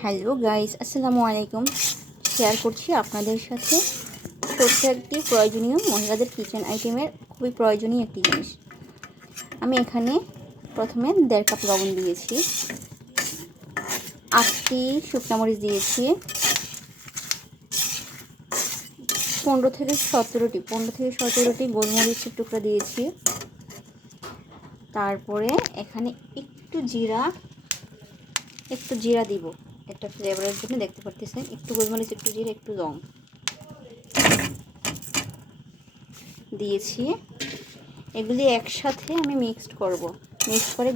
Hello guys, আসসালামু আলাইকুম। Share করছি আপনাদের সাথে ছোট্ট একটি প্রয়োজনীয় মহিলাদের কিচেন আইটেমের খুবই প্রয়োজনীয় একটি জিনিস। আমি এখানে প্রথমে 1.5 কাপ লবণ দিয়েছি, 8টি শুকনো মরিচ দিয়েছি, 15 থেকে 17টি গোলমরিচের টুকরা দিয়েছি। তারপরে এখানে একটু জিরা দিব একটা ফ্লেভারের জন্য। দেখতে পারতেছেন, একটু গোলমরিচ, একটু জিরা, একটু লং দিয়েছি। এগুলি একসাথে আমি মিক্স করে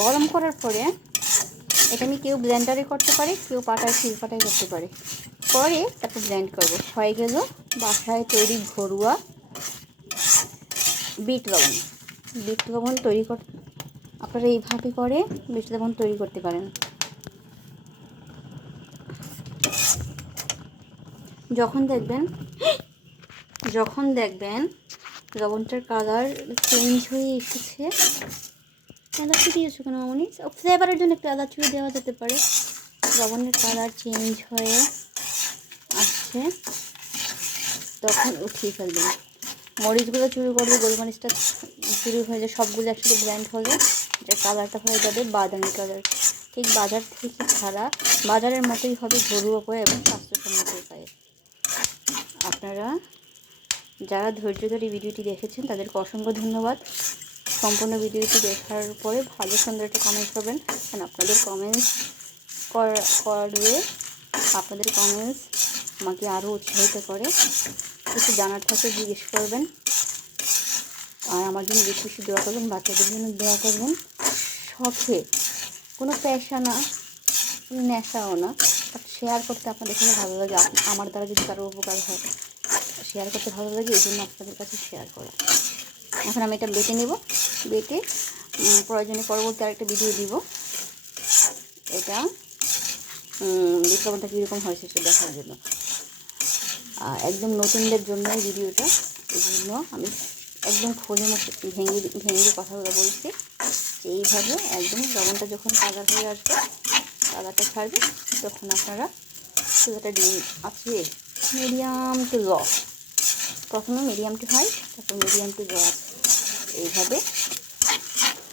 গরম করার পরে এটা আমি কেউ ব্লেন্ডারে করতে পারে, কেউ শিলপাটায় করতে পারে। পরে তারপর ব্লেন্ড করব। হয়ে গেল বাসায় তৈরি ঘরোয়া বিট লবণ তৈরি আপনারা এইভাবে করে বিট লবণ তৈরি করতে পারেন। যখন দেখবেন লবণটার কালার চেঞ্জ হয়ে এসেছে, এলাচি দিয়েছো কেন মামনি? ফ্লেভারের জন্য একটু এলাচি দেওয়া যেতে পারে। লবণের কালার চেঞ্জ হয়ে আসছে, তখন উঠিয়ে ফেলবেন। মরিচগুলো চুরি করবে, গোলমরিচটা চুরি হয়ে যায়, সবগুলো একসাথে ব্লেন্ড হলে যে কালারটা হয়ে যাবে বাদামি কালার। ঠিক বাজার থেকে ছাড়া, বাজারের মতোই হবে, ঘরোয়া উপায় এবং স্বাস্থ্যসম্মত উপায়ে। আপনারা যারা ধৈর্য ধরে ভিডিওটি দেখেছেন তাদেরকে অসংখ্য ধন্যবাদ। সম্পূর্ণ ভিডিওটি দেখার পরে ভালো সুন্দর একটা কমেন্ট করবেন, কারণ আপনাদের কমেন্টস আমাকে আরও উৎসাহিত করে। কিছু জানার থাকে জিজ্ঞেস করবেন, আর আমার জন্য বেশি বেশি দোয়া করবেন, বাচ্চাদের জন্য দোয়া করবেন। শখে, কোনো পেশা না, কোনো নেশাও না, বাট শেয়ার করতে আপনাদের কাছে ভালো লাগে। আমার দ্বারা যদি কারো উপকার হয়, শেয়ার করতে ভালো লাগে, এই জন্য আপনাদের কাছে শেয়ার করা। এখন আমি এটা বেটে প্রয়োজনে পরবর্তী আরেকটা ভিডিও দিব। এটা বিজ্ঞাপনটা কীরকম হয়েছে সে দেখার জন্য, একদম নতুনদের জন্য এই ভিডিওটা। এই জন্য আমি একদম ভেঙে কথাগুলো বলছি যে এইভাবে একদম লবণটা যখন কালার হয়ে আসবে, কালারটা ছাড়বে, তখন আপনারা চুলাটা দিয়ে আছে মিডিয়াম টু লো, প্রথমে মিডিয়াম টু হাই, তারপর মিডিয়াম টু লো এইভাবে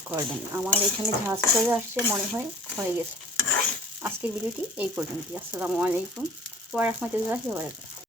করবেন। আমার এখানে ঝাঁজ চলে আসছে, মনে হয় হয়ে গেছে। আজকের ভিডিওটি এই পর্যন্তই। আসসালামু আলাইকুম ওয়া রাহমাতুল্লাহি ওয়া বারাকাতুহু।